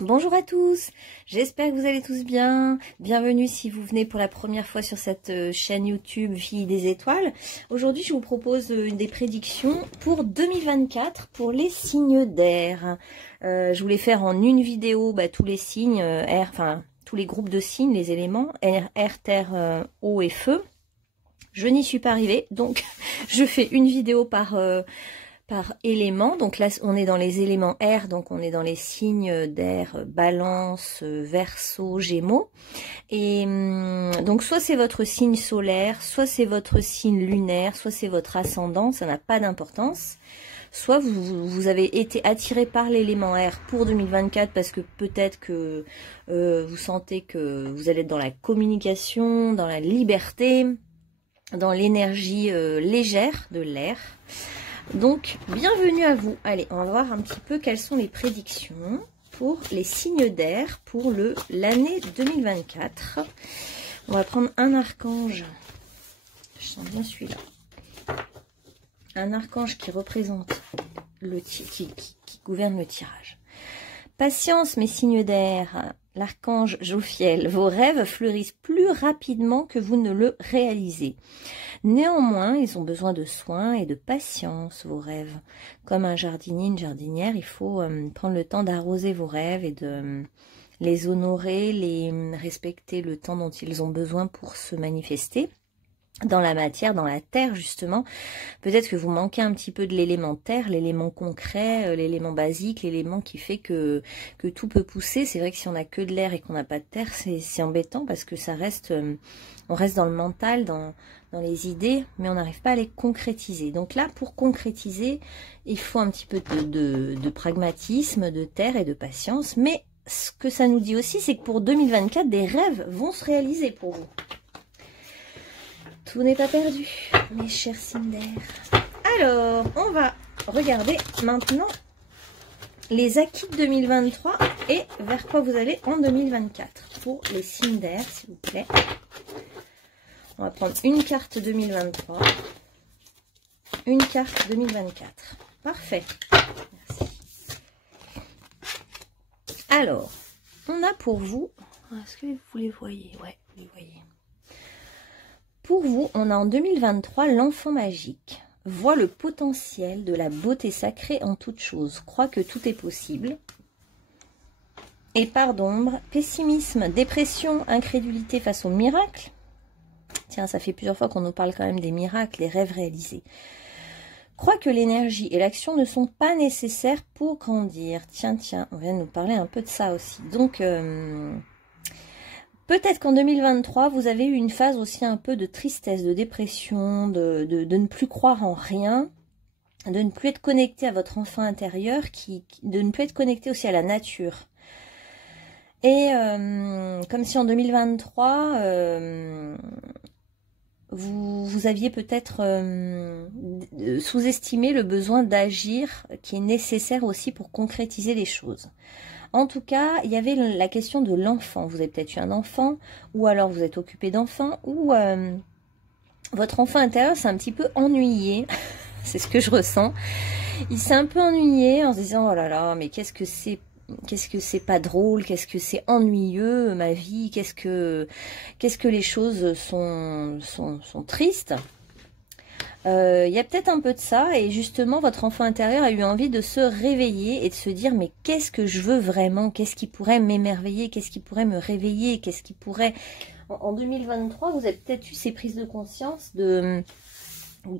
Bonjour à tous, j'espère que vous allez tous bien. Bienvenue si vous venez pour la première fois sur cette chaîne YouTube Filles des Étoiles. Aujourd'hui, je vous propose des prédictions pour 2024 pour les signes d'air. Je voulais faire en une vidéo tous les signes, air, enfin tous les groupes de signes, les éléments, air, terre, eau et feu. Je n'y suis pas arrivée, donc je fais une vidéo par élément. Donc là on est dans les éléments air, donc on est dans les signes d'air, balance, verseau, gémeaux, et donc soit c'est votre signe solaire, soit c'est votre signe lunaire, soit c'est votre ascendant, ça n'a pas d'importance. Soit vous avez été attiré par l'élément air pour 2024 parce que peut-être que vous sentez que vous allez être dans la communication, dans la liberté, dans l'énergie légère de l'air. Donc, bienvenue à vous. Allez, on va voir un petit peu quelles sont les prédictions pour les signes d'air pour l'année 2024. On va prendre un archange. Je sens bien celui-là. Un archange qui représente qui gouverne le tirage. Patience, mes signes d'air. L'archange Jophiel, vos rêves fleurissent plus rapidement que vous ne le réalisez. Néanmoins, ils ont besoin de soins et de patience, vos rêves. Comme un jardinier, une jardinière, il faut prendre le temps d'arroser vos rêves et de les honorer, les respecter le temps dont ils ont besoin pour se manifester. Dans la matière, dans la terre justement, peut-être que vous manquez un petit peu de l'élément terre, l'élément concret, l'élément basique, l'élément qui fait que tout peut pousser. C'est vrai que si on n'a que de l'air et qu'on n'a pas de terre, c'est embêtant parce que ça reste, on reste dans le mental, dans les idées, mais on n'arrive pas à les concrétiser. Donc là, pour concrétiser, il faut un petit peu de pragmatisme, de terre et de patience. Mais ce que ça nous dit aussi, c'est que pour 2024, des rêves vont se réaliser pour vous. Tout n'est pas perdu, mes chers signes d'air. Alors, on va regarder maintenant les acquis de 2023 et vers quoi vous allez en 2024. Pour les signes d'air, s'il vous plaît. On va prendre une carte 2023, une carte 2024. Parfait. Merci. Alors, on a pour vous... Est-ce que vous les voyez? Ouais, vous les voyez. Pour vous, on a en 2023 l'enfant magique. Voit le potentiel de la beauté sacrée en toute chose. Croit que tout est possible. Et part d'ombre, pessimisme, dépression, incrédulité face au miracle. Tiens, ça fait plusieurs fois qu'on nous parle quand même des miracles, des rêves réalisés. Croit que l'énergie et l'action ne sont pas nécessaires pour grandir. Tiens, on vient de nous parler un peu de ça aussi. Donc... peut-être qu'en 2023, vous avez eu une phase aussi un peu de tristesse, de dépression, de ne plus croire en rien, de ne plus être connecté à votre enfant intérieur, de ne plus être connecté aussi à la nature. Et comme si en 2023, vous aviez peut-être sous-estimé le besoin d'agir qui est nécessaire aussi pour concrétiser les choses. En tout cas, il y avait la question de l'enfant. Vous avez peut-être eu un enfant, ou alors vous êtes occupé d'enfant, ou votre enfant intérieur s'est un petit peu ennuyé. C'est ce que je ressens. Il s'est un peu ennuyé en se disant « Oh là là, mais qu'est-ce que c'est pas drôle, qu'est-ce que c'est ennuyeux, ma vie, qu'est-ce que les choses sont tristes ?» Il y a peut-être un peu de ça, et justement votre enfant intérieur a eu envie de se réveiller et de se dire mais qu'est-ce que je veux vraiment, qu'est-ce qui pourrait m'émerveiller, qu'est-ce qui pourrait me réveiller, qu'est-ce qui pourrait... En 2023 vous avez peut-être eu ces prises de conscience de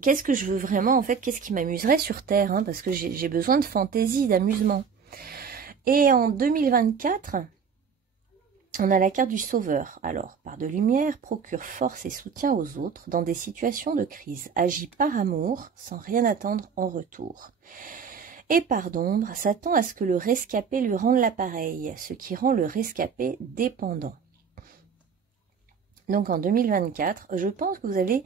qu'est-ce que je veux vraiment en fait, qu'est-ce qui m'amuserait sur Terre, hein, parce que j'ai besoin de fantaisie, d'amusement. Et en 2024... on a la carte du sauveur. Alors, part de lumière, procure force et soutien aux autres dans des situations de crise. Agit par amour, sans rien attendre en retour. Et part d'ombre, s'attend à ce que le rescapé lui rende l'appareil, ce qui rend le rescapé dépendant. Donc en 2024, je pense que vous allez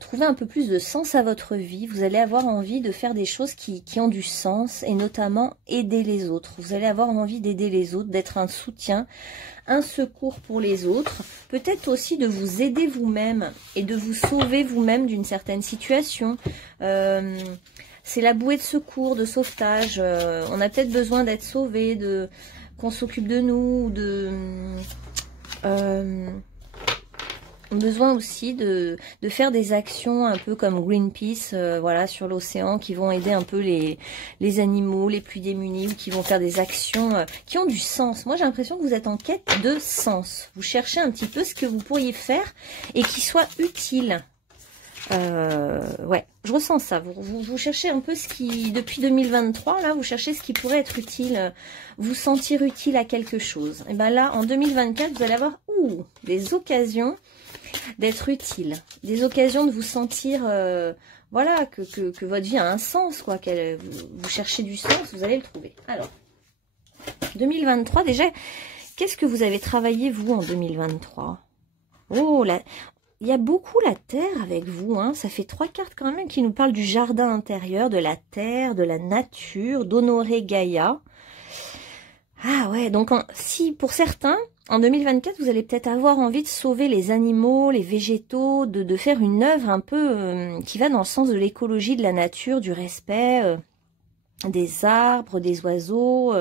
trouver un peu plus de sens à votre vie. Vous allez avoir envie de faire des choses qui ont du sens et notamment aider les autres. Vous allez avoir envie d'aider les autres, d'être un soutien, un secours pour les autres. Peut-être aussi de vous aider vous-même et de vous sauver vous-même d'une certaine situation. C'est la bouée de secours, de sauvetage. On a peut-être besoin d'être sauvé, qu'on s'occupe de nous, besoin aussi de faire des actions un peu comme Greenpeace, voilà, sur l'océan, qui vont aider un peu les animaux les plus démunis, ou qui vont faire des actions qui ont du sens. Moi, j'ai l'impression que vous êtes en quête de sens. Vous cherchez un petit peu ce que vous pourriez faire et qui soit utile. Ouais, je ressens ça. Vous cherchez un peu ce qui, depuis 2023, là, vous cherchez ce qui pourrait être utile, vous sentir utile à quelque chose. Et ben là, en 2024, vous allez avoir des occasions d'être utile, des occasions de vous sentir, voilà, que votre vie a un sens, quoi. Vous cherchez du sens, vous allez le trouver. Alors, 2023, déjà, qu'est-ce que vous avez travaillé, vous, en 2023? Oh, là, il y a beaucoup la terre avec vous, hein. Ça fait 3 cartes quand même qui nous parlent du jardin intérieur, de la terre, de la nature, d'honorer Gaïa. Ah ouais, donc si pour certains, en 2024, vous allez peut-être avoir envie de sauver les animaux, les végétaux, de faire une œuvre un peu qui va dans le sens de l'écologie, de la nature, du respect des arbres, des oiseaux.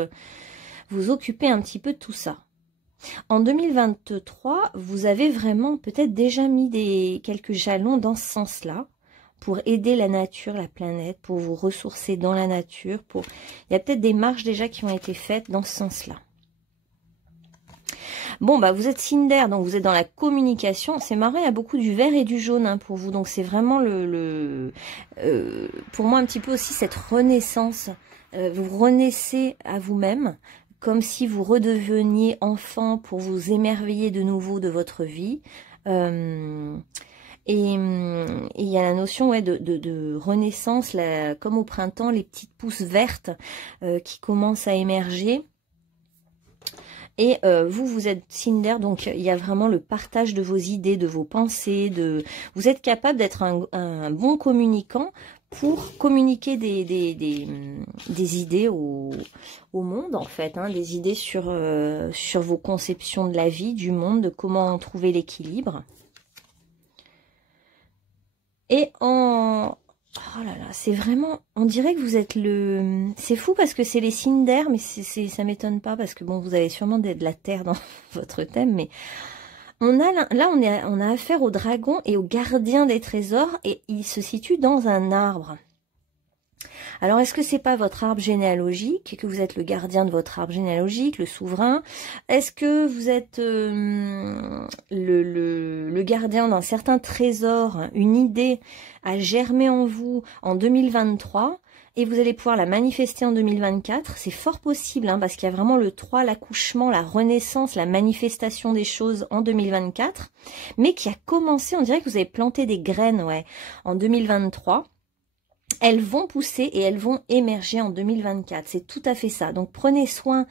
Vous occupez un petit peu de tout ça. En 2023, vous avez vraiment peut-être déjà mis quelques jalons dans ce sens-là, pour aider la nature, la planète, pour vous ressourcer dans la nature. Il y a peut-être des marches déjà qui ont été faites dans ce sens-là. Bon, bah vous êtes signe d'air, donc vous êtes dans la communication. C'est marrant, il y a beaucoup du vert et du jaune, hein, pour vous. Donc c'est vraiment pour moi un petit peu aussi cette renaissance. Vous renaissez à vous-même, comme si vous redeveniez enfant pour vous émerveiller de nouveau de votre vie. Et il y a la notion, ouais, de renaissance, là, comme au printemps, les petites pousses vertes qui commencent à émerger. Et vous êtes signe d'air, donc il y a vraiment le partage de vos idées, de vos pensées. Vous êtes capable d'être un bon communicant pour communiquer des idées au monde, en fait, hein, des idées sur vos conceptions de la vie, du monde, de comment trouver l'équilibre. Et oh là là, c'est vraiment, on dirait que vous êtes c'est fou parce que c'est les signes d'air, mais ça m'étonne pas parce que bon, vous avez sûrement de la terre dans votre thème, mais on a affaire au dragon et au gardien des trésors et il se situe dans un arbre. Alors, est-ce que c'est pas votre arbre généalogique et que vous êtes le gardien de votre arbre généalogique, le souverain? Est-ce que vous êtes le gardien d'un certain trésor, une idée a germé en vous en 2023 et vous allez pouvoir la manifester en 2024? C'est fort possible, hein, parce qu'il y a vraiment le 3, l'accouchement, la renaissance, la manifestation des choses en 2024, mais qui a commencé, on dirait que vous avez planté des graines, ouais, en 2023. Elles vont pousser et elles vont émerger en 2024. C'est tout à fait ça. Donc, prenez soin,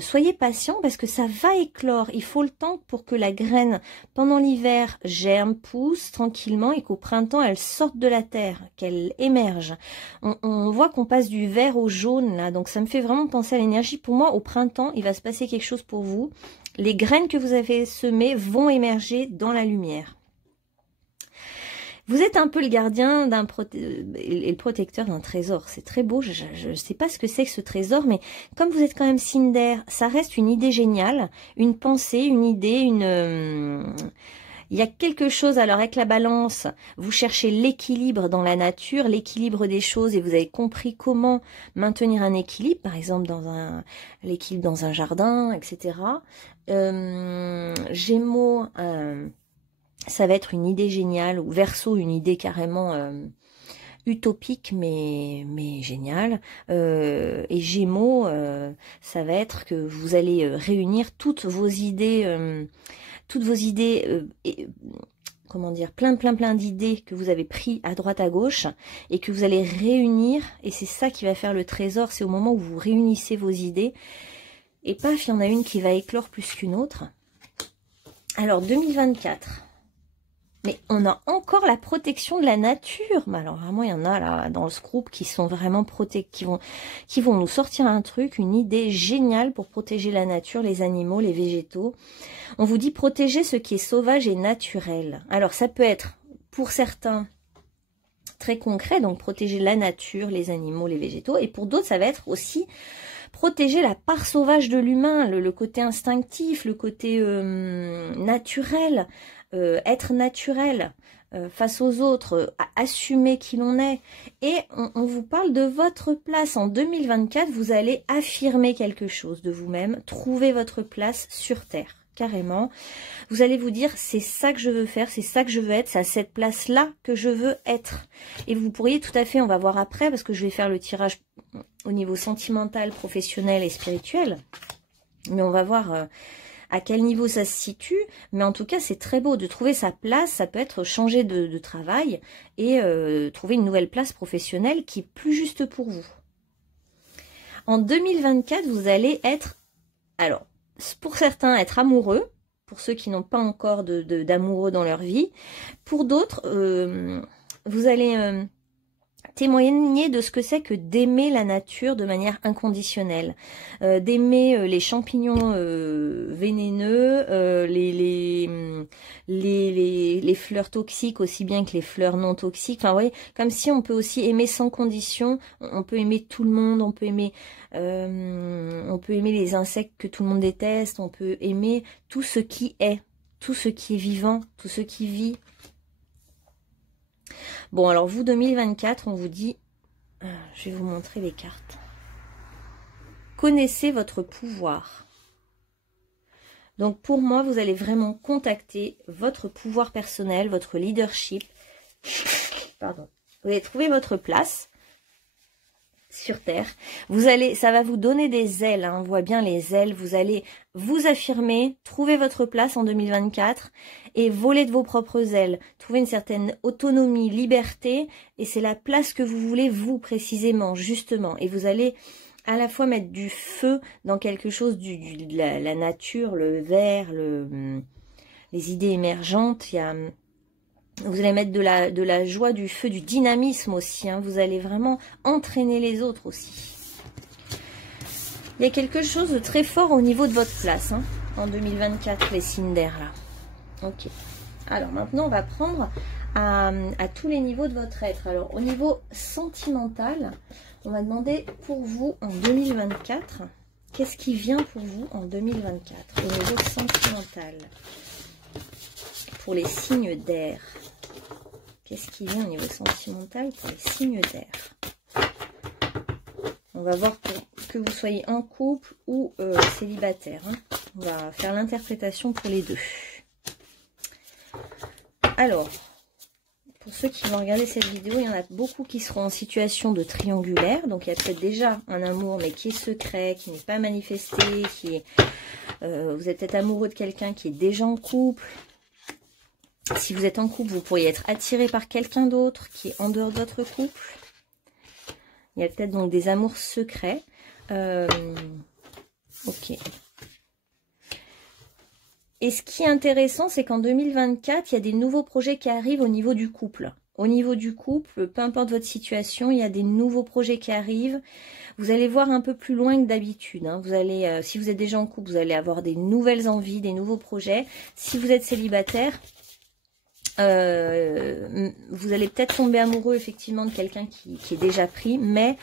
soyez patient parce que ça va éclore. Il faut le temps pour que la graine, pendant l'hiver, germe, pousse tranquillement et qu'au printemps, elle sorte de la terre, qu'elle émerge. On voit qu'on passe du vert au jaune, là. Donc, ça me fait vraiment penser à l'énergie. Pour moi, au printemps, il va se passer quelque chose pour vous. Les graines que vous avez semées vont émerger dans la lumière. Vous êtes un peu le gardien et le protecteur d'un trésor. C'est très beau. Je ne sais pas ce que c'est que ce trésor, mais comme vous êtes quand même signe d'air, ça reste une idée géniale, une pensée, une idée, il y a quelque chose, alors avec la balance, vous cherchez l'équilibre dans la nature, l'équilibre des choses et vous avez compris comment maintenir un équilibre, par exemple l'équilibre dans un jardin, etc. Gémeaux, ça va être une idée géniale, ou Verseau, une idée carrément utopique mais géniale. Et Gémeaux, ça va être que vous allez réunir toutes vos idées, comment dire, plein d'idées que vous avez pris à droite à gauche et que vous allez réunir. Et c'est ça qui va faire le trésor, c'est au moment où vous réunissez vos idées. Et paf, il y en a une qui va éclore plus qu'une autre. Alors, 2024... Mais on a encore la protection de la nature. Mais alors vraiment, il y en a là dans ce groupe qui sont vraiment qui vont nous sortir un truc, une idée géniale pour protéger la nature, les animaux, les végétaux. On vous dit protéger ce qui est sauvage et naturel. Alors ça peut être pour certains très concret, donc protéger la nature, les animaux, les végétaux. Et pour d'autres, ça va être aussi Protéger la part sauvage de l'humain, le côté instinctif, le côté naturel, être naturel face aux autres, assumer qui l'on est. Et on vous parle de votre place. En 2024, vous allez affirmer quelque chose de vous-même, trouver votre place sur Terre. Carrément, vous allez vous dire c'est ça que je veux faire, c'est ça que je veux être, c'est à cette place-là que je veux être. Et vous pourriez tout à fait, on va voir après, parce que je vais faire le tirage au niveau sentimental, professionnel et spirituel. Mais on va voir à quel niveau ça se situe. Mais en tout cas, c'est très beau de trouver sa place. Ça peut être changer de travail et trouver une nouvelle place professionnelle qui est plus juste pour vous. En 2024, vous allez être... Alors, pour certains, être amoureux, pour ceux qui n'ont pas encore d'amoureux dans leur vie. Pour d'autres, vous allez témoigner de ce que c'est que d'aimer la nature de manière inconditionnelle, d'aimer les champignons vénéneux, les fleurs toxiques aussi bien que les fleurs non toxiques. Enfin, vous voyez, comme si on peut aussi aimer sans condition, on peut aimer tout le monde, on peut aimer les insectes que tout le monde déteste, on peut aimer tout ce qui est vivant, tout ce qui vit. Bon, alors vous, 2024, on vous dit, je vais vous montrer les cartes. Connaissez votre pouvoir. Donc pour moi, vous allez vraiment contacter votre pouvoir personnel, votre leadership. Pardon. Vous allez trouver votre place sur Terre. Ça va vous donner des ailes, hein, on voit bien les ailes. Vous allez vous affirmer, trouver votre place en 2024 et voler de vos propres ailes. Trouver une certaine autonomie, liberté, et c'est la place que vous voulez vous précisément, justement. Et vous allez à la fois mettre du feu dans quelque chose de la nature, le vert, les idées émergentes. Vous allez mettre de la joie, du feu, du dynamisme aussi. Hein. Vous allez vraiment entraîner les autres aussi. Il y a quelque chose de très fort au niveau de votre place, hein, en 2024, les signes d'air là. Ok. Alors maintenant, on va prendre à tous les niveaux de votre être. Alors au niveau sentimental, on va demander pour vous en 2024, qu'est-ce qui vient pour vous en 2024 au niveau sentimental? Pour les signes d'air. Qu'est-ce qui vient au niveau sentimental pour les signes d'air? On va voir que vous soyez en couple ou célibataire. Hein. On va faire l'interprétation pour les deux. Alors, pour ceux qui vont regarder cette vidéo, il y en a beaucoup qui seront en situation de triangulaire. Donc, il y a peut-être déjà un amour, mais qui est secret, qui n'est pas manifesté. Vous êtes peut-être amoureux de quelqu'un qui est déjà en couple. Si vous êtes en couple, vous pourriez être attiré par quelqu'un d'autre qui est en dehors de votre couple. Il y a peut-être donc des amours secrets. Ok. Et ce qui est intéressant, c'est qu'en 2024, il y a des nouveaux projets qui arrivent au niveau du couple. Au niveau du couple, peu importe votre situation, il y a des nouveaux projets qui arrivent. Vous allez voir un peu plus loin que d'habitude. Hein. Vous allez, si vous êtes déjà en couple, vous allez avoir des nouvelles envies, des nouveaux projets. Si vous êtes célibataire, vous allez peut-être tomber amoureux effectivement de quelqu'un qui est déjà pris, mais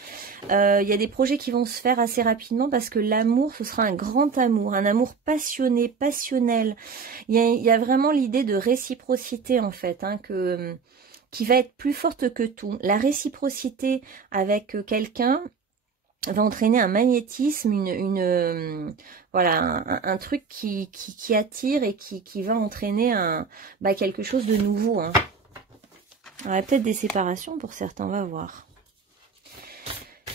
il y a des projets qui vont se faire assez rapidement parce que l'amour, ce sera un grand amour, un amour passionné, passionnel. Il y a vraiment l'idée de réciprocité en fait, hein, qui va être plus forte que tout. La réciprocité avec quelqu'un va entraîner un magnétisme, voilà, un truc qui attire et qui va entraîner quelque chose de nouveau. Hein. Il y aura peut-être des séparations pour certains, on va voir.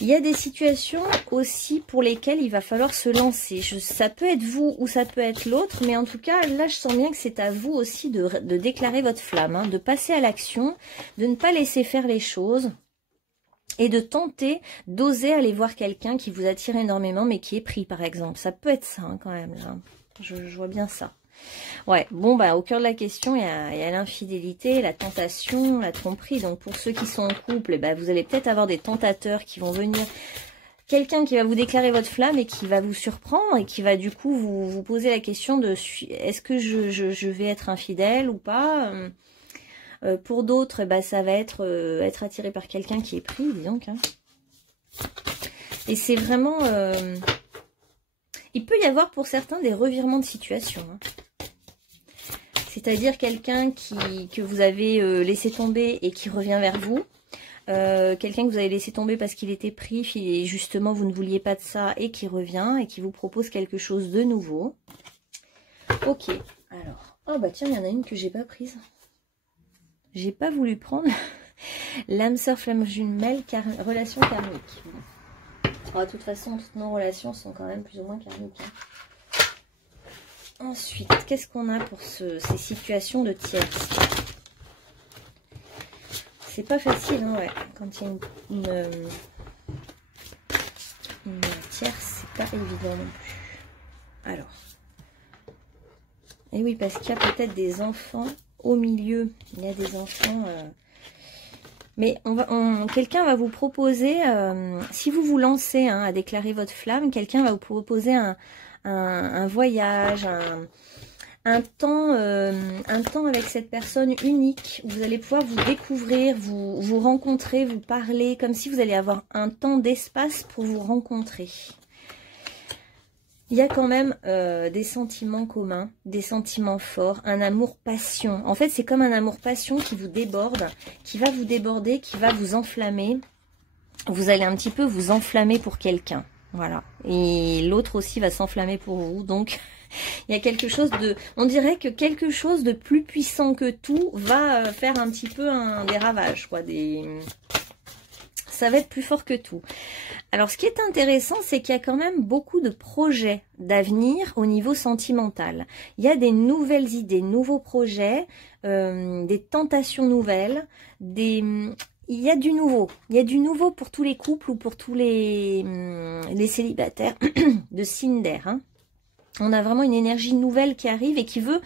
Il y a des situations aussi pour lesquelles il va falloir se lancer. Ça peut être vous ou ça peut être l'autre, mais en tout cas, là, je sens bien que c'est à vous aussi de déclarer votre flamme, hein, de passer à l'action, de ne pas laisser faire les choses. Et de tenter, d'oser aller voir quelqu'un qui vous attire énormément, mais qui est pris, par exemple. Ça peut être ça, hein, quand même. Là. Je vois bien ça. Ouais, bon, au cœur de la question, il y a l'infidélité, la tentation, la tromperie. Donc, pour ceux qui sont en couple, vous allez peut-être avoir des tentateurs qui vont venir. Quelqu'un qui va vous déclarer votre flamme et qui va vous surprendre et qui va, du coup, vous poser la question de est-ce que je vais être infidèle ou pas pour d'autres, ça va être attiré par quelqu'un qui est pris, dis donc. Hein. Et c'est vraiment... il peut y avoir pour certains des revirements de situation. Hein. C'est-à-dire quelqu'un que vous avez laissé tomber et qui revient vers vous. Quelqu'un que vous avez laissé tomber parce qu'il était pris et justement vous ne vouliez pas de ça et qui revient et qui vous propose quelque chose de nouveau. Ok, alors, oh bah tiens, il y en a une que j'ai pas prise. J'ai pas voulu prendre l'âme sœur flamme jumelle relation karmique. Oh, de toute façon, toutes nos relations sont quand même plus ou moins karmiques. Ensuite, qu'est-ce qu'on a pour ces situations de tierces? C'est pas facile, hein, ouais. Quand il y a une tierce, c'est pas évident non plus. Alors. Et oui, parce qu'il y a peut-être des enfants au milieu. Il y a des enfants... Mais quelqu'un va vous proposer, si vous vous lancez hein, à déclarer votre flamme, quelqu'un va vous proposer un voyage, un temps avec cette personne unique. Où vous allez pouvoir vous découvrir, vous rencontrer, vous parler, comme si vous allez avoir un temps d'espace pour vous rencontrer. Il y a quand même des sentiments communs, des sentiments forts, un amour-passion. En fait, c'est comme un amour-passion qui vous déborde, qui va vous déborder, qui va vous enflammer. Vous allez un petit peu vous enflammer pour quelqu'un. Voilà. Et l'autre aussi va s'enflammer pour vous. Donc, il y a quelque chose de... On dirait que quelque chose de plus puissant que tout va faire un petit peu des ravages, quoi. Ça va être plus fort que tout. Alors, ce qui est intéressant, c'est qu'il y a quand même beaucoup de projets d'avenir au niveau sentimental. Il y a des nouvelles idées, nouveaux projets, des tentations nouvelles, il y a du nouveau. Il y a du nouveau pour tous les couples ou pour tous les célibataires de signe d'air. Hein. On a vraiment une énergie nouvelle qui arrive et qui veut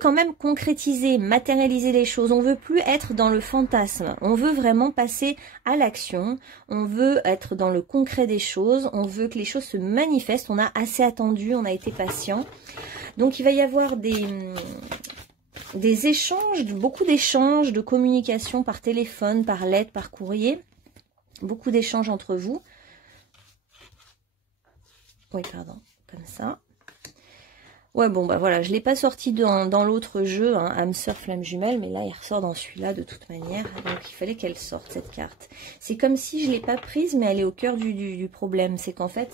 quand même concrétiser, matérialiser les choses. On veut plus être dans le fantasme. On veut vraiment passer à l'action. On veut être dans le concret des choses. On veut que les choses se manifestent. On a assez attendu, on a été patient. Donc il va y avoir des échanges, beaucoup d'échanges, de communication par téléphone, par lettre, par courrier. Beaucoup d'échanges entre vous. Oui, pardon, comme ça. Ouais, bon, bah voilà, je ne l'ai pas sorti dans l'autre jeu, hein, âme sœur flamme jumelle, mais là, il ressort dans celui-là de toute manière. Donc, il fallait qu'elle sorte, cette carte. C'est comme si je ne l'ai pas prise, mais elle est au cœur du problème. C'est qu'en fait,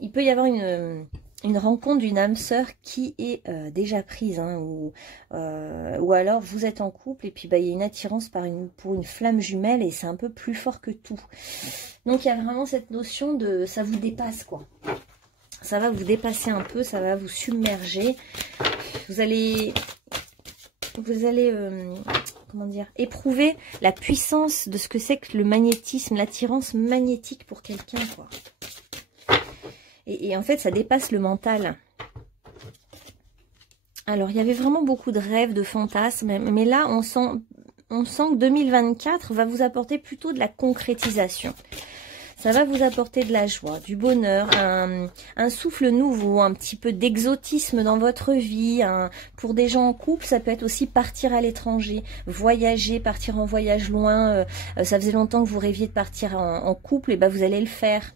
il peut y avoir une rencontre d'une âme sœur qui est déjà prise, hein, ou alors vous êtes en couple et puis bah, il y a une attirance pour une flamme jumelle et c'est un peu plus fort que tout. Donc, il y a vraiment cette notion de ça vous dépasse, quoi. Ça va vous dépasser un peu, ça va vous submerger. Vous allez comment dire, éprouver la puissance de ce que c'est que le magnétisme, l'attirance magnétique pour quelqu'un, quoi. Et en fait, ça dépasse le mental. Alors, il y avait vraiment beaucoup de rêves, de fantasmes, mais là, on sent que 2024 va vous apporter plutôt de la concrétisation. Ça va vous apporter de la joie, du bonheur, un souffle nouveau, un petit peu d'exotisme dans votre vie. Pour des gens en couple, ça peut être aussi partir à l'étranger, voyager, partir en voyage loin. Ça faisait longtemps que vous rêviez de partir en couple, et ben vous allez le faire.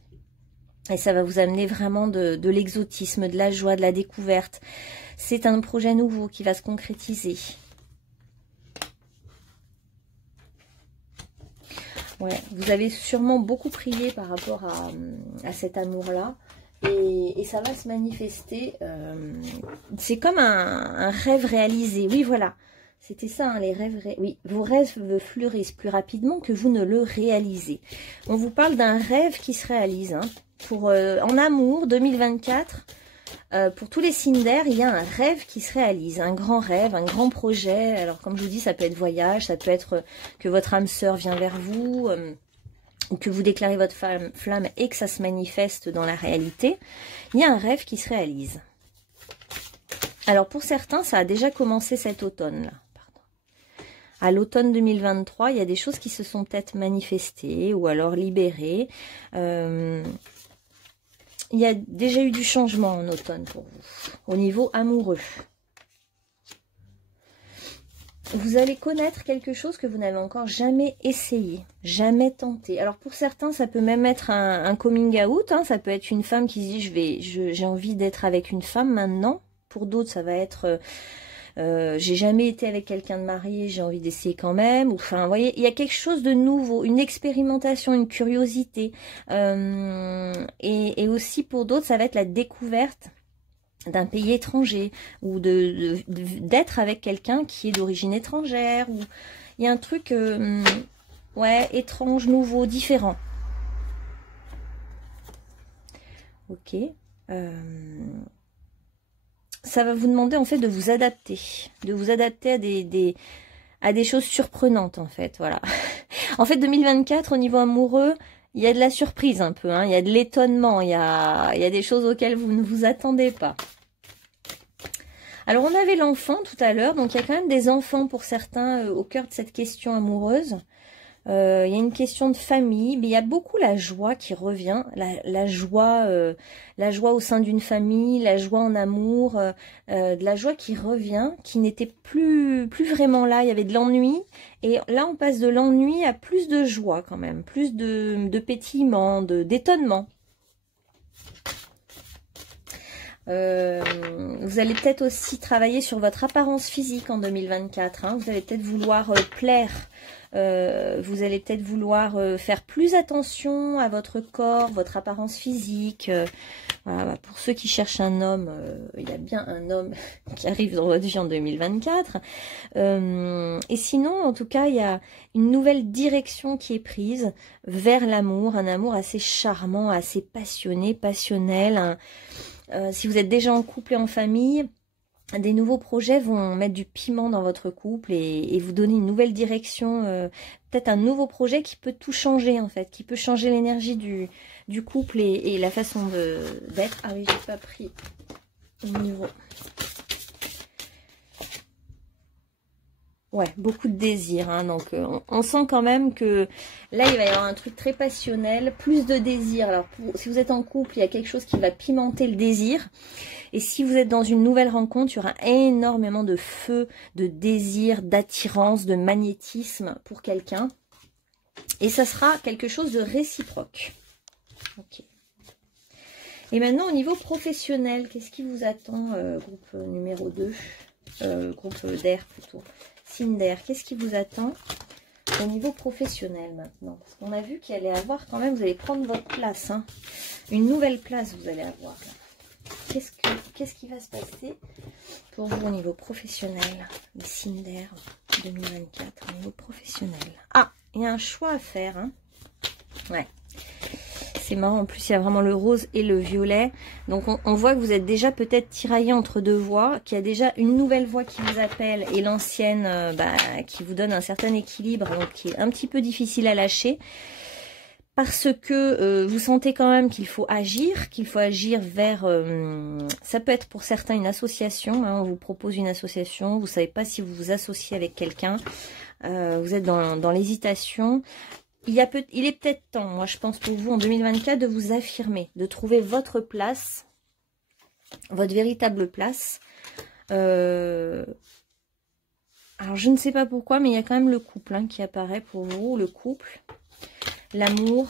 Et ça va vous amener vraiment de l'exotisme, de la joie, de la découverte. C'est un projet nouveau qui va se concrétiser. Ouais, vous avez sûrement beaucoup prié par rapport à cet amour-là. Et ça va se manifester. C'est comme un rêve réalisé. Oui, voilà. C'était ça, hein, les rêves. Oui, vos rêves fleurissent plus rapidement que vous ne le réalisez. On vous parle d'un rêve qui se réalise. Hein. En amour, 2024, pour tous les signes d'air, il y a un rêve qui se réalise. Un grand rêve, un grand projet. Alors, comme je vous dis, ça peut être voyage, ça peut être que votre âme sœur vient vers vous, ou que vous déclarez votre flamme et que ça se manifeste dans la réalité. Il y a un rêve qui se réalise. Alors, pour certains, ça a déjà commencé cet automne-là. À l'automne 2023, il y a des choses qui se sont peut-être manifestées ou alors libérées. Il y a déjà eu du changement en automne pour vous, au niveau amoureux. vous allez connaître quelque chose que vous n'avez encore jamais essayé, jamais tenté. Alors pour certains, ça peut même être un coming out, hein, ça peut être une femme qui se dit j'ai envie d'être avec une femme maintenant. Pour d'autres, ça va être j'ai jamais été avec quelqu'un de marié, j'ai envie d'essayer quand même. Enfin, vous voyez, il y a quelque chose de nouveau, une expérimentation, une curiosité. Et aussi pour d'autres, ça va être la découverte d'un pays étranger ou d'être avec quelqu'un qui est d'origine étrangère. Ou il y a un truc ouais, étrange, nouveau, différent. Ok. Ça va vous demander en fait de vous adapter à des choses surprenantes en fait, voilà. En fait 2024 au niveau amoureux, il y a de la surprise un peu, hein, il y a de l'étonnement, il y a des choses auxquelles vous ne vous attendez pas. Alors on avait l'enfant tout à l'heure, donc il y a quand même des enfants pour certains au cœur de cette question amoureuse. Il y a une question de famille, mais il y a beaucoup la joie qui revient, la joie au sein d'une famille, la joie en amour, de la joie qui revient, qui n'était plus vraiment là. Il y avait de l'ennui, et là on passe de l'ennui à plus de joie quand même, plus de pétillement, d'étonnement. Vous allez peut-être aussi travailler sur votre apparence physique en 2024. Hein. Vous allez peut-être vouloir plaire. Vous allez peut-être vouloir faire plus attention à votre corps, votre apparence physique. Voilà, pour ceux qui cherchent un homme, il y a bien un homme qui arrive dans votre vie en 2024. Et sinon, en tout cas, il y a une nouvelle direction qui est prise vers l'amour, un amour assez charmant, assez passionné, passionnel. Si vous êtes déjà en couple et en famille, des nouveaux projets vont mettre du piment dans votre couple et vous donner une nouvelle direction, peut-être un nouveau projet qui peut tout changer en fait, qui peut changer l'énergie du couple et la façon d'être. Ah oui, j'ai pas pris au niveau. Ouais, beaucoup de désir, hein, donc on sent quand même que là il va y avoir un truc très passionnel, plus de désir. Alors si vous êtes en couple, il y a quelque chose qui va pimenter le désir. Et si vous êtes dans une nouvelle rencontre, il y aura énormément de feu, de désir, d'attirance, de magnétisme pour quelqu'un. Et ça sera quelque chose de réciproque. Ok. Et maintenant au niveau professionnel, qu'est-ce qui vous attend, groupe numéro 2, groupe d'air plutôt. D'air, qu'est-ce qui vous attend au niveau professionnel maintenant? Parce qu'on a vu qu'il allait avoir quand même, vous allez prendre votre place, hein. Une nouvelle place vous allez avoir. Qu'est-ce qui va se passer pour vous au niveau professionnel? Les signes d'air 2024 au niveau professionnel. Ah, il y a un choix à faire, hein. Ouais. C'est marrant, en plus il y a vraiment le rose et le violet. Donc on voit que vous êtes déjà peut-être tiraillé entre deux voix, qu'il y a déjà une nouvelle voix qui vous appelle et l'ancienne qui vous donne un certain équilibre, donc qui est un petit peu difficile à lâcher. Parce que vous sentez quand même qu'il faut agir vers... ça peut être pour certains une association, hein, on vous propose une association, vous ne savez pas si vous vous associez avec quelqu'un, vous êtes dans l'hésitation. Il est peut-être temps, moi je pense pour vous en 2024, de vous affirmer, de trouver votre place, votre véritable place. Alors je ne sais pas pourquoi, mais il y a quand même le couple hein, qui apparaît pour vous, le couple, l'amour,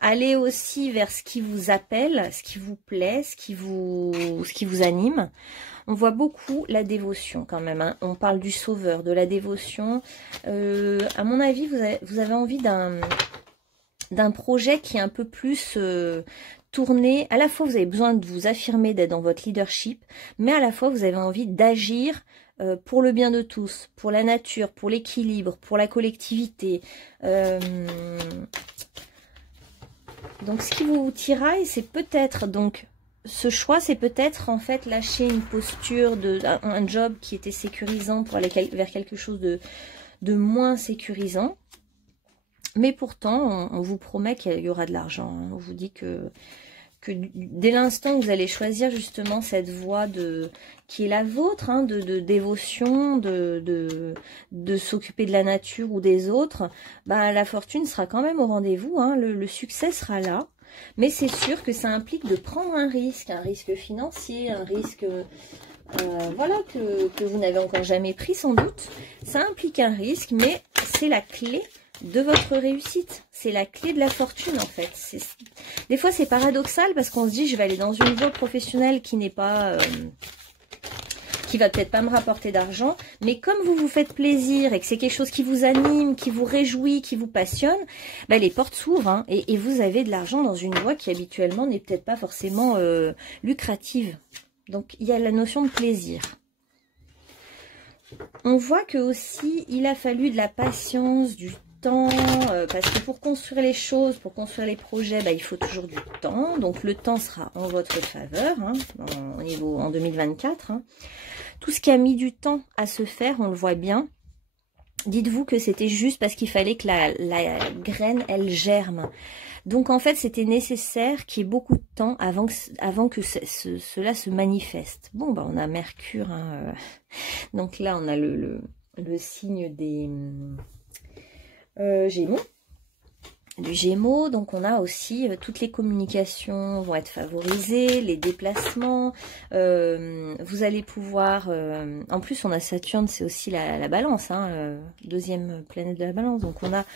aller aussi vers ce qui vous appelle, ce qui vous plaît, ce qui vous anime. On voit beaucoup la dévotion quand même, hein. On parle du sauveur, de la dévotion. À mon avis, vous avez envie d'un projet qui est un peu plus tourné. À la fois, vous avez besoin de vous affirmer, d'être dans votre leadership, mais à la fois, vous avez envie d'agir pour le bien de tous, pour la nature, pour l'équilibre, pour la collectivité. Donc, ce qui vous tiraille, c'est peut-être donc... Ce choix, c'est peut-être en fait lâcher une posture, un job qui était sécurisant pour aller vers quelque chose de moins sécurisant. Mais pourtant, on vous promet qu'il y aura de l'argent. On vous dit que dès l'instant où vous allez choisir justement cette voie qui est la vôtre, hein, de dévotion, de s'occuper de la nature ou des autres, bah, la fortune sera quand même au rendez-vous, hein, le succès sera là. Mais c'est sûr que ça implique de prendre un risque financier, un risque voilà, que vous n'avez encore jamais pris sans doute. Ça implique un risque, mais c'est la clé de votre réussite. C'est la clé de la fortune en fait. Des fois c'est paradoxal parce qu'on se dit je vais aller dans une voie professionnelle qui n'est pas... qui va peut-être pas me rapporter d'argent, mais comme vous vous faites plaisir et que c'est quelque chose qui vous anime, qui vous réjouit, qui vous passionne, bah, les portes s'ouvrent hein, et vous avez de l'argent dans une voie qui habituellement n'est peut-être pas forcément lucrative. Donc il y a la notion de plaisir. On voit que aussi il a fallu de la patience, du temps, parce que pour construire les choses, pour construire les projets, bah, il faut toujours du temps. Donc le temps sera en votre faveur hein, en 2024. Hein. Tout ce qui a mis du temps à se faire, on le voit bien. Dites-vous que c'était juste parce qu'il fallait que la graine, elle germe. Donc en fait, c'était nécessaire qu'il y ait beaucoup de temps avant que cela se manifeste. Bon, bah on a Mercure. Hein, donc là, on a le signe des Gémeaux. Du Gémeaux, donc on a aussi toutes les communications vont être favorisées, les déplacements, vous allez pouvoir, en plus on a Saturne, c'est aussi la balance, hein, deuxième planète de la balance, donc on a,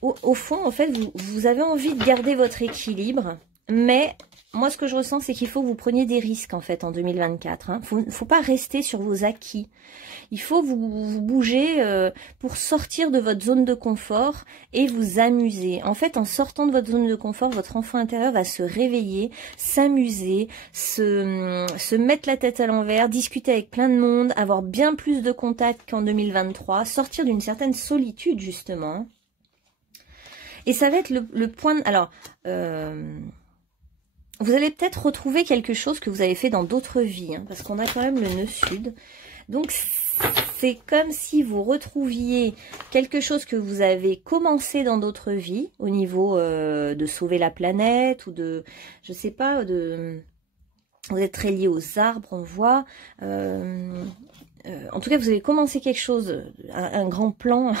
au fond en fait vous avez envie de garder votre équilibre, mais moi ce que je ressens c'est qu'il faut que vous preniez des risques en fait en 2024, hein. Faut pas rester sur vos acquis. Il faut vous bouger pour sortir de votre zone de confort et vous amuser. En fait, en sortant de votre zone de confort, votre enfant intérieur va se réveiller, s'amuser, se mettre la tête à l'envers, discuter avec plein de monde, avoir bien plus de contacts qu'en 2023, sortir d'une certaine solitude, justement. Et ça va être le point... Alors, vous allez peut-être retrouver quelque chose que vous avez fait dans d'autres vies, hein, parce qu'on a quand même le nœud sud. Donc, c'est comme si vous retrouviez quelque chose que vous avez commencé dans d'autres vies, au niveau de sauver la planète, ou de, je sais pas, vous êtes très lié aux arbres, on voit. En tout cas, vous avez commencé quelque chose, un grand plan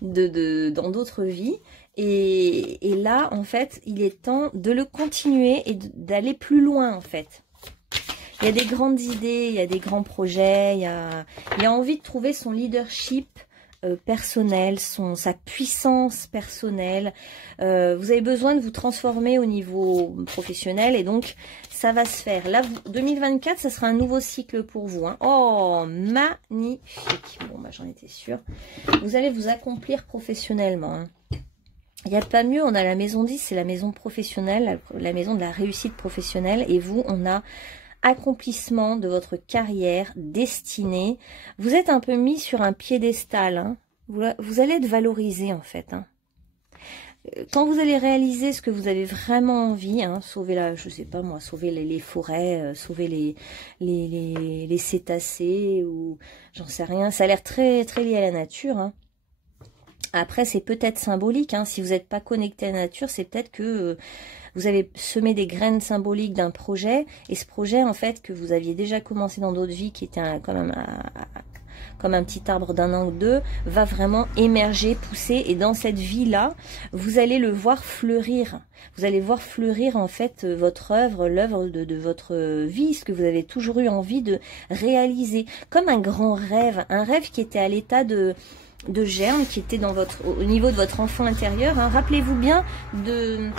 dans d'autres vies. Et là, en fait, il est temps de le continuer et d'aller plus loin, en fait. Il y a des grandes idées, il y a des grands projets, il y a envie de trouver son leadership personnel, sa puissance personnelle. Vous avez besoin de vous transformer au niveau professionnel et donc ça va se faire. Là, 2024, ça sera un nouveau cycle pour vous. Hein. Oh, magnifique. Bon, bah j'en étais sûre. Vous allez vous accomplir professionnellement. Hein. Il n'y a pas mieux, on a la maison 10, c'est la maison professionnelle, la maison de la réussite professionnelle. Et vous, on a accomplissement de votre carrière, destinée. Vous êtes un peu mis sur un piédestal. Hein. Vous allez être valorisé en fait. Hein. Quand vous allez réaliser ce que vous avez vraiment envie, hein, sauver je sais pas moi, sauver les forêts, sauver les cétacés ou j'en sais rien. Ça a l'air très très lié à la nature. Hein. Après, c'est peut-être symbolique. Hein. Si vous n'êtes pas connecté à la nature, c'est peut-être que vous avez semé des graines symboliques d'un projet. Et ce projet, en fait, que vous aviez déjà commencé dans d'autres vies, qui était comme un petit arbre d'un an ou deux, va vraiment émerger, pousser. Et dans cette vie-là, vous allez le voir fleurir. Vous allez voir fleurir, en fait, votre œuvre, l'œuvre de votre vie, ce que vous avez toujours eu envie de réaliser. Comme un grand rêve. Un rêve qui était à l'état de germe, qui était au niveau de votre enfant intérieur. Hein. Rappelez-vous bien de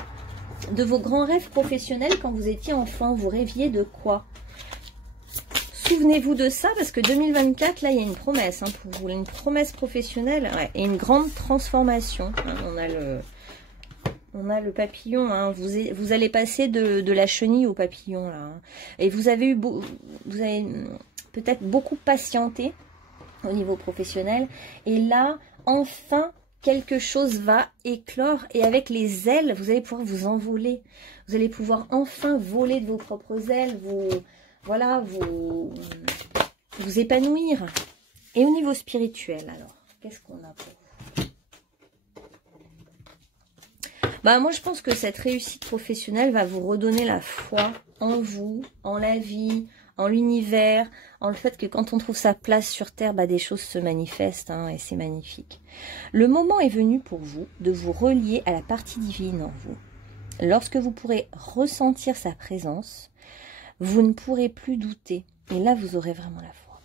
vos grands rêves professionnels quand vous étiez enfant. Vous rêviez de quoi? Souvenez-vous de ça parce que 2024, là, il y a une promesse hein, pour vous, une promesse professionnelle ouais, et une grande transformation. Hein. On a le papillon. Hein. Vous allez passer de la chenille au papillon là. Hein. Et vous avez peut-être beaucoup patienté au niveau professionnel. Et là, enfin, quelque chose va éclore. Et avec les ailes, vous allez pouvoir vous envoler. Vous allez pouvoir enfin voler de vos propres ailes, vous épanouir. Et au niveau spirituel, alors, qu'est-ce qu'on a pour vous? Bah, moi, je pense que cette réussite professionnelle va vous redonner la foi en vous, en la vie, en l'univers, en le fait que quand on trouve sa place sur Terre, bah, des choses se manifestent hein, et c'est magnifique. Le moment est venu pour vous de vous relier à la partie divine en vous. Lorsque vous pourrez ressentir sa présence, vous ne pourrez plus douter. Et là, vous aurez vraiment la foi.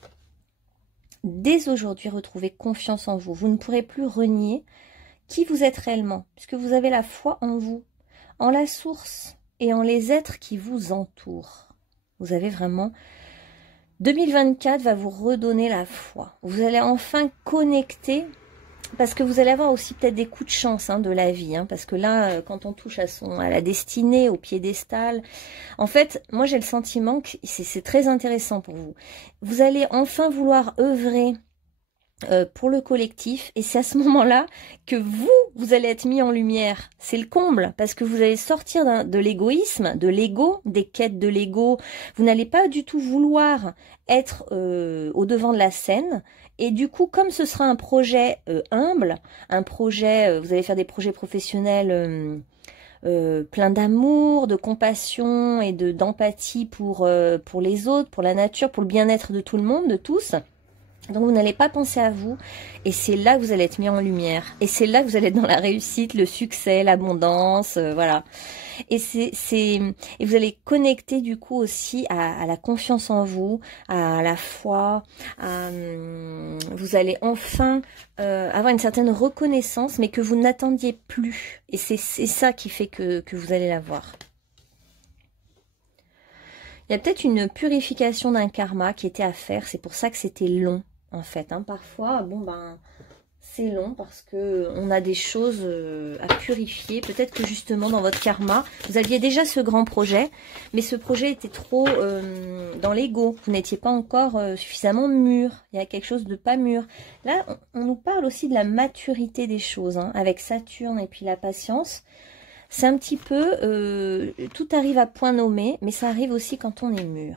Dès aujourd'hui, retrouvez confiance en vous. Vous ne pourrez plus renier qui vous êtes réellement, puisque vous avez la foi en vous, en la source et en les êtres qui vous entourent. Vous avez vraiment... 2024 va vous redonner la foi. Vous allez enfin connecter, parce que vous allez avoir aussi peut-être des coups de chance de la vie, parce que là, quand on touche à la destinée, au piédestal, en fait, moi j'ai le sentiment que c'est très intéressant pour vous. Vous allez enfin vouloir œuvrer pour le collectif, et c'est à ce moment-là que vous allez être mis en lumière. C'est le comble, parce que vous allez sortir de l'égoïsme, de l'ego, des quêtes de l'ego. Vous n'allez pas du tout vouloir être au devant de la scène, et du coup, comme ce sera un projet humble, un projet, vous allez faire des projets professionnels plein d'amour, de compassion et d'empathie pour les autres, pour la nature, pour le bien-être de tout le monde, de tous. Donc vous n'allez pas penser à vous, et c'est là que vous allez être mis en lumière, et c'est là que vous allez être dans la réussite, le succès, l'abondance, voilà. Et et vous allez connecter du coup aussi à la confiance en vous, à la foi, vous allez enfin avoir une certaine reconnaissance, mais que vous n'attendiez plus, et c'est ça qui fait que vous allez l'avoir. Il y a peut-être une purification d'un karma qui était à faire, c'est pour ça que c'était long. En fait, parfois, c'est long parce que on a des choses à purifier. Peut-être que justement dans votre karma, vous aviez déjà ce grand projet, mais ce projet était trop dans l'ego. Vous n'étiez pas encore suffisamment mûr. Il y a quelque chose de pas mûr. Là, on nous parle aussi de la maturité des choses, avec Saturne et puis la patience. C'est un petit peu, tout arrive à point nommé, mais ça arrive aussi quand on est mûr.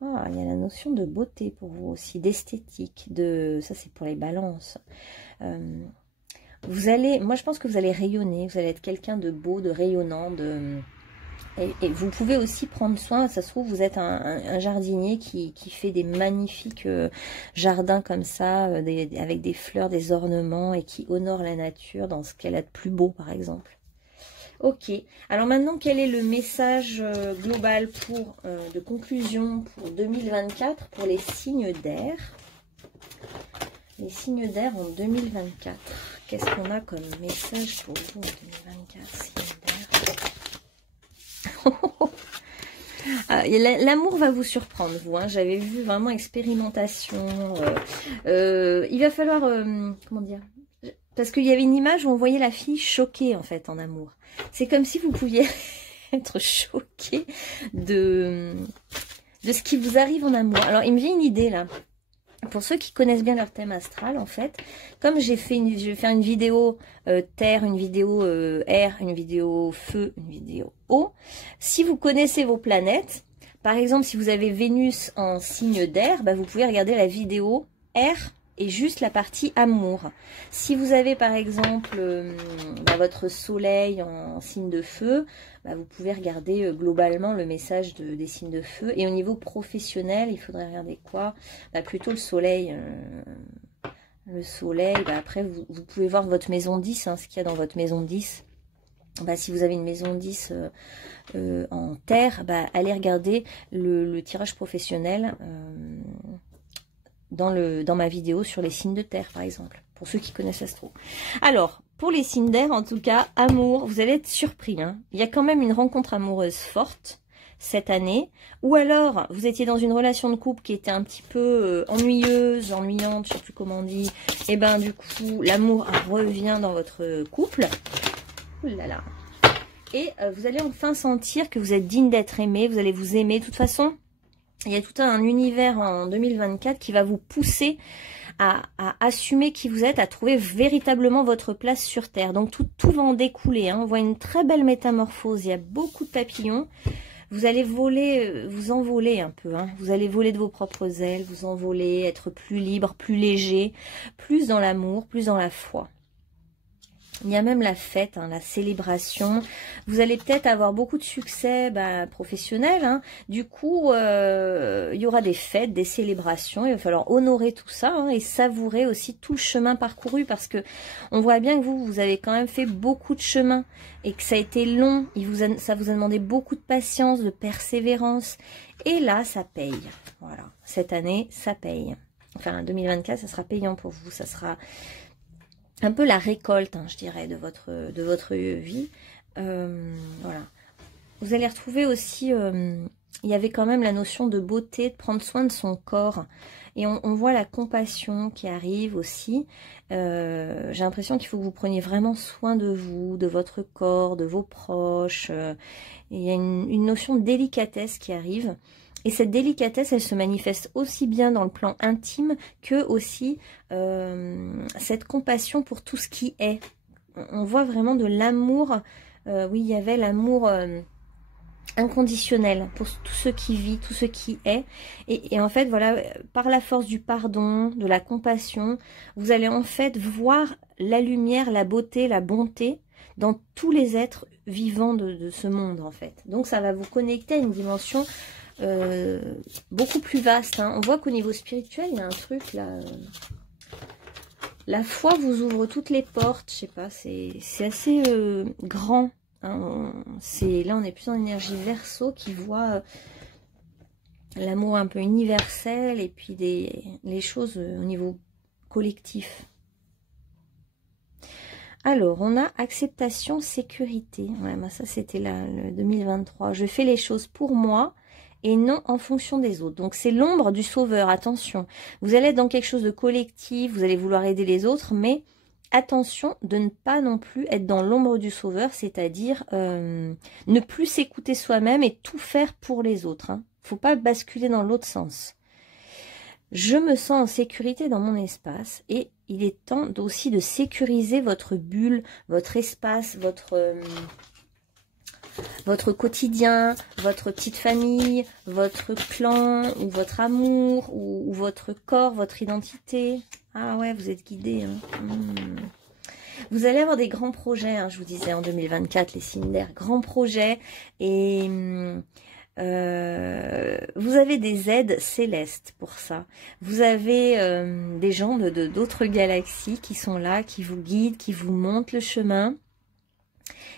Ah, il y a la notion de beauté pour vous aussi, d'esthétique, ça c'est pour les balances. Moi je pense que vous allez rayonner, vous allez être quelqu'un de beau, de rayonnant, et vous pouvez aussi prendre soin, ça se trouve vous êtes un jardinier qui fait des magnifiques jardins comme ça, avec des fleurs, des ornements, et qui honore la nature dans ce qu'elle a de plus beau par exemple. Ok, alors maintenant quel est le message global de conclusion pour 2024 pour les signes d'air? Les signes d'air en 2024, qu'est-ce qu'on a comme message pour vous en 2024, signes d'air? L'amour va vous surprendre, vous. J'avais vu vraiment expérimentation. Il va falloir, comment dire, parce qu'il y avait une image où on voyait la fille choquée en fait en amour. C'est comme si vous pouviez être choqué de ce qui vous arrive en amour. Alors il me vient une idée là. Pour ceux qui connaissent bien leur thème astral, en fait, comme je vais faire une vidéo terre, une vidéo air, une vidéo feu, une vidéo eau. Si vous connaissez vos planètes, par exemple, si vous avez Vénus en signe d'air, vous pouvez regarder la vidéo air et juste la partie amour. Si vous avez par exemple votre soleil en signe de feu, vous pouvez regarder globalement le message des signes de feu. Et au niveau professionnel, il faudrait regarder quoi? Plutôt le soleil. Le soleil, après vous pouvez voir votre maison 10, ce qu'il y a dans votre maison 10. Si vous avez une maison 10 en terre, allez regarder le tirage professionnel dans ma vidéo sur les signes de terre, par exemple, pour ceux qui connaissent l'astro. Alors, pour les signes d'air, en tout cas, amour, vous allez être surpris. Il y a quand même une rencontre amoureuse forte cette année, ou alors vous étiez dans une relation de couple qui était un petit peu ennuyeuse, ennuyante, je sais plus comment on dit, et du coup, l'amour revient dans votre couple. Ouh là là. Et vous allez enfin sentir que vous êtes digne d'être aimé, vous allez vous aimer. De toute façon, il y a tout un univers en 2024 qui va vous pousser à assumer qui vous êtes, à trouver véritablement votre place sur Terre. Donc tout va en découler. On voit une très belle métamorphose. Il y a beaucoup de papillons. Vous allez voler, vous envoler un peu. Vous allez voler de vos propres ailes, vous envoler, être plus libre, plus léger, plus dans l'amour, plus dans la foi. Il y a même la fête, hein, la célébration. Vous allez peut-être avoir beaucoup de succès professionnel. Hein. Du coup, il y aura des fêtes, des célébrations. Il va falloir honorer tout ça hein, et savourer aussi tout le chemin parcouru. Parce que on voit bien que vous avez quand même fait beaucoup de chemin et que ça a été long. Ça vous a demandé beaucoup de patience, de persévérance. Et là, ça paye. Voilà, cette année, ça paye. Enfin, 2024, ça sera payant pour vous. Ça sera un peu la récolte, hein, je dirais, de votre vie. Voilà. Vous allez retrouver aussi, il y avait quand même la notion de beauté, de prendre soin de son corps. Et on voit la compassion qui arrive aussi. J'ai l'impression qu'il faut que vous preniez vraiment soin de vous, de votre corps, de vos proches. Il y a une notion de délicatesse qui arrive. Et cette délicatesse, elle se manifeste aussi bien dans le plan intime que aussi cette compassion pour tout ce qui est. On voit vraiment de l'amour. Oui, il y avait l'amour inconditionnel pour tout ce qui vit, tout ce qui est. Et en fait, voilà, par la force du pardon, de la compassion, vous allez en fait voir la lumière, la beauté, la bonté dans tous les êtres vivants de ce monde, en fait. Donc, ça va vous connecter à une dimension beaucoup plus vaste. Hein. On voit qu'au niveau spirituel, il y a un truc là. La foi vous ouvre toutes les portes. Je sais pas, c'est assez grand. Hein. Là, on est plus en énergie Verseau qui voit l'amour un peu universel et puis les choses au niveau collectif. Alors, on a acceptation, sécurité. Ouais, bah ça, c'était le 2023. Je fais les choses pour moi et non en fonction des autres. Donc, c'est l'ombre du sauveur. Attention, vous allez être dans quelque chose de collectif, vous allez vouloir aider les autres, mais attention de ne pas non plus être dans l'ombre du sauveur, c'est-à-dire ne plus s'écouter soi-même et tout faire pour les autres. Hein. Faut pas basculer dans l'autre sens. Je me sens en sécurité dans mon espace et il est temps aussi de sécuriser votre bulle, votre espace, votre quotidien, votre petite famille, votre clan, ou votre amour, ou votre corps, votre identité. Ah ouais, vous êtes guidés. Hein. Vous allez avoir des grands projets, hein, je vous disais, en 2024, les signes d'air. Grands projets et... vous avez des aides célestes pour ça. Vous avez des gens d'autres galaxies qui sont là, qui vous guident, qui vous montrent le chemin.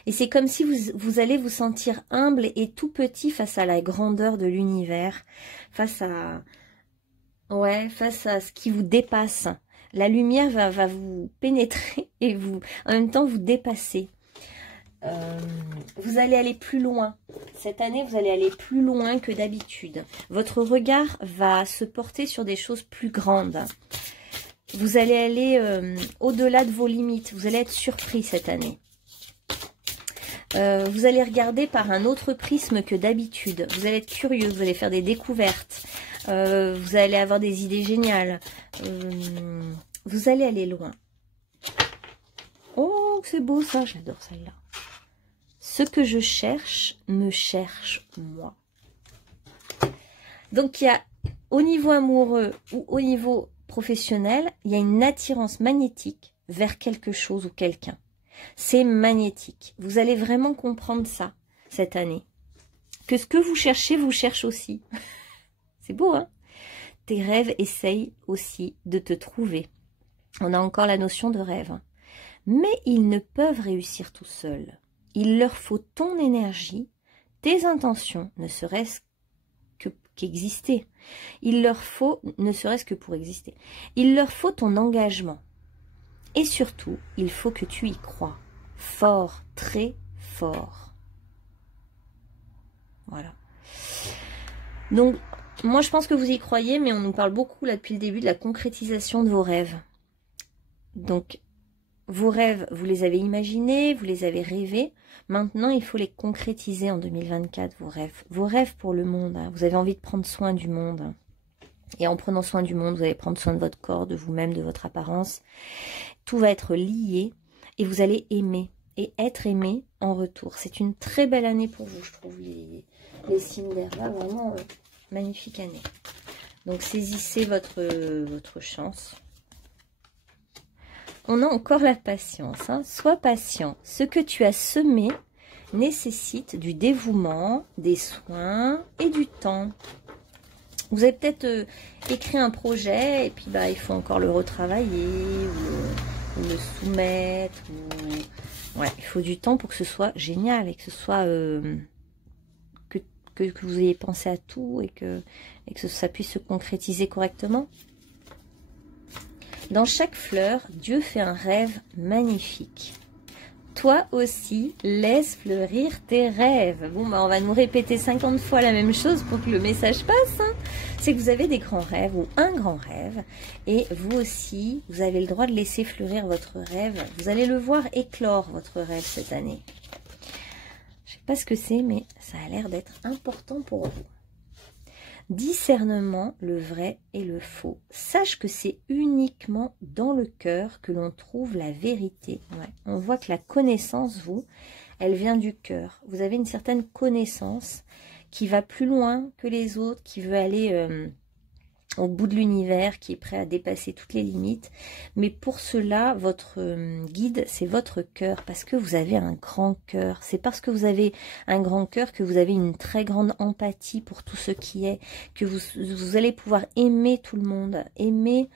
Et c'est comme si vous allez vous sentir humble et tout petit face à la grandeur de l'univers, face à ce qui vous dépasse. La lumière va vous pénétrer et en même temps vous dépasser. Vous allez aller plus loin. Cette année, vous allez aller plus loin que d'habitude. Votre regard va se porter sur des choses plus grandes. Vous allez aller au-delà de vos limites. Vous allez être surpris cette année. Vous allez regarder par un autre prisme que d'habitude. Vous allez être curieux, vous allez faire des découvertes. Vous allez avoir des idées géniales. Vous allez aller loin. Oh, c'est beau ça, j'adore celle-là. Ce que je cherche me cherche moi. Donc, il y a au niveau amoureux ou au niveau professionnel, il y a une attirance magnétique vers quelque chose ou quelqu'un. C'est magnétique. Vous allez vraiment comprendre ça cette année. Que ce que vous cherchez, vous cherche aussi. C'est beau, hein? Tes rêves essayent aussi de te trouver. On a encore la notion de rêve. Hein. Mais ils ne peuvent réussir tout seuls. Il leur faut ton énergie, tes intentions, ne serait-ce qu'exister. Il leur faut, ne serait-ce que pour exister, il leur faut ton engagement. Et surtout, il faut que tu y crois. Fort, très fort. Voilà. Donc, moi je pense que vous y croyez, mais on nous parle beaucoup là depuis le début de la concrétisation de vos rêves. Donc, vos rêves, vous les avez imaginés, vous les avez rêvés. Maintenant, il faut les concrétiser en 2024, vos rêves. Vos rêves pour le monde. Hein. Vous avez envie de prendre soin du monde. Hein. Et en prenant soin du monde, vous allez prendre soin de votre corps, de vous-même, de votre apparence. Tout va être lié et vous allez aimer et être aimé en retour. C'est une très belle année pour vous, je trouve, les signes d'air. Là, vraiment, magnifique année. Donc, saisissez votre chance. on a encore la patience. Hein. Sois patient. Ce que tu as semé nécessite du dévouement, des soins et du temps. Vous avez peut-être écrit un projet et puis bah, il faut encore le retravailler ou le soumettre. Ouais, il faut du temps pour que ce soit génial et que ce soit que vous ayez pensé à tout et que ça puisse se concrétiser correctement. Dans chaque fleur, Dieu fait un rêve magnifique. Toi aussi, laisse fleurir tes rêves. Bon, bah, on va nous répéter 50 fois la même chose pour que le message passe. Hein. C'est que vous avez des grands rêves ou un grand rêve. Et vous aussi, vous avez le droit de laisser fleurir votre rêve. Vous allez le voir éclore, votre rêve, cette année. Je ne sais pas ce que c'est, mais ça a l'air d'être important pour vous. Discernement, le vrai et le faux. Sache que c'est uniquement dans le cœur que l'on trouve la vérité. Ouais. On voit que la connaissance, vous, elle vient du cœur. Vous avez une certaine connaissance qui va plus loin que les autres, qui veut aller au bout de l'univers, qui est prêt à dépasser toutes les limites. Mais pour cela, votre guide, c'est votre cœur, parce que vous avez un grand cœur. C'est parce que vous avez un grand cœur que vous avez une très grande empathie pour tout ce qui est, que vous allez pouvoir aimer tout le monde, aimer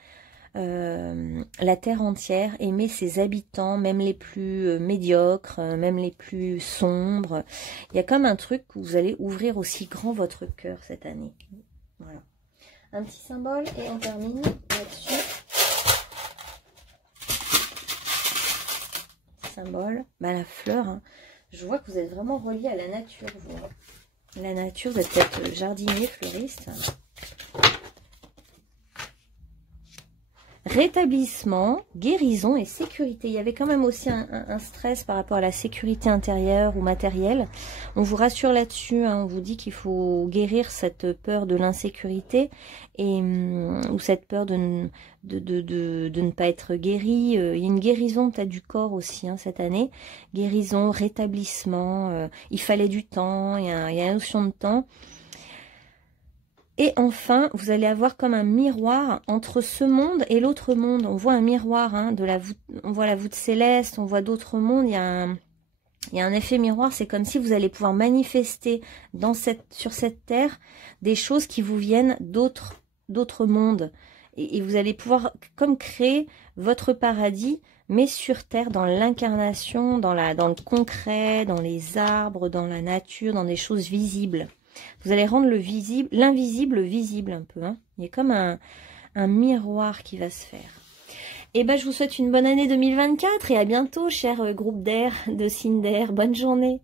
la terre entière, aimer ses habitants, même les plus médiocres, même les plus sombres. Il y a comme un truc où vous allez ouvrir aussi grand votre cœur cette année. Voilà. Un petit symbole et on termine là-dessus. Symbole, bah, la fleur. Hein. Je vois que vous êtes vraiment relié à la nature. Vous. La nature, vous êtes peut-être jardinier, fleuriste. Rétablissement, guérison et sécurité. Il y avait quand même aussi un stress par rapport à la sécurité intérieure ou matérielle. On vous rassure là-dessus, hein, on vous dit qu'il faut guérir cette peur de l'insécurité et ou cette peur de ne pas être guéri. Il y a une guérison peut-être du corps aussi hein, cette année. Guérison, rétablissement, il fallait du temps, il y a la notion de temps. Et enfin, vous allez avoir comme un miroir entre ce monde et l'autre monde. On voit un miroir, hein, de la voûte, on voit la voûte céleste, on voit d'autres mondes. Il y a un effet miroir, c'est comme si vous allez pouvoir manifester sur cette terre des choses qui vous viennent d'autres mondes. Et vous allez pouvoir comme créer votre paradis, mais sur terre, dans l'incarnation, dans le concret, dans les arbres, dans la nature, dans des choses visibles. Vous allez rendre l'invisible visible un peu. Hein. Il y a comme un miroir qui va se faire. Et ben, je vous souhaite une bonne année 2024 et à bientôt, cher groupe d'air, de signes d'air. Bonne journée.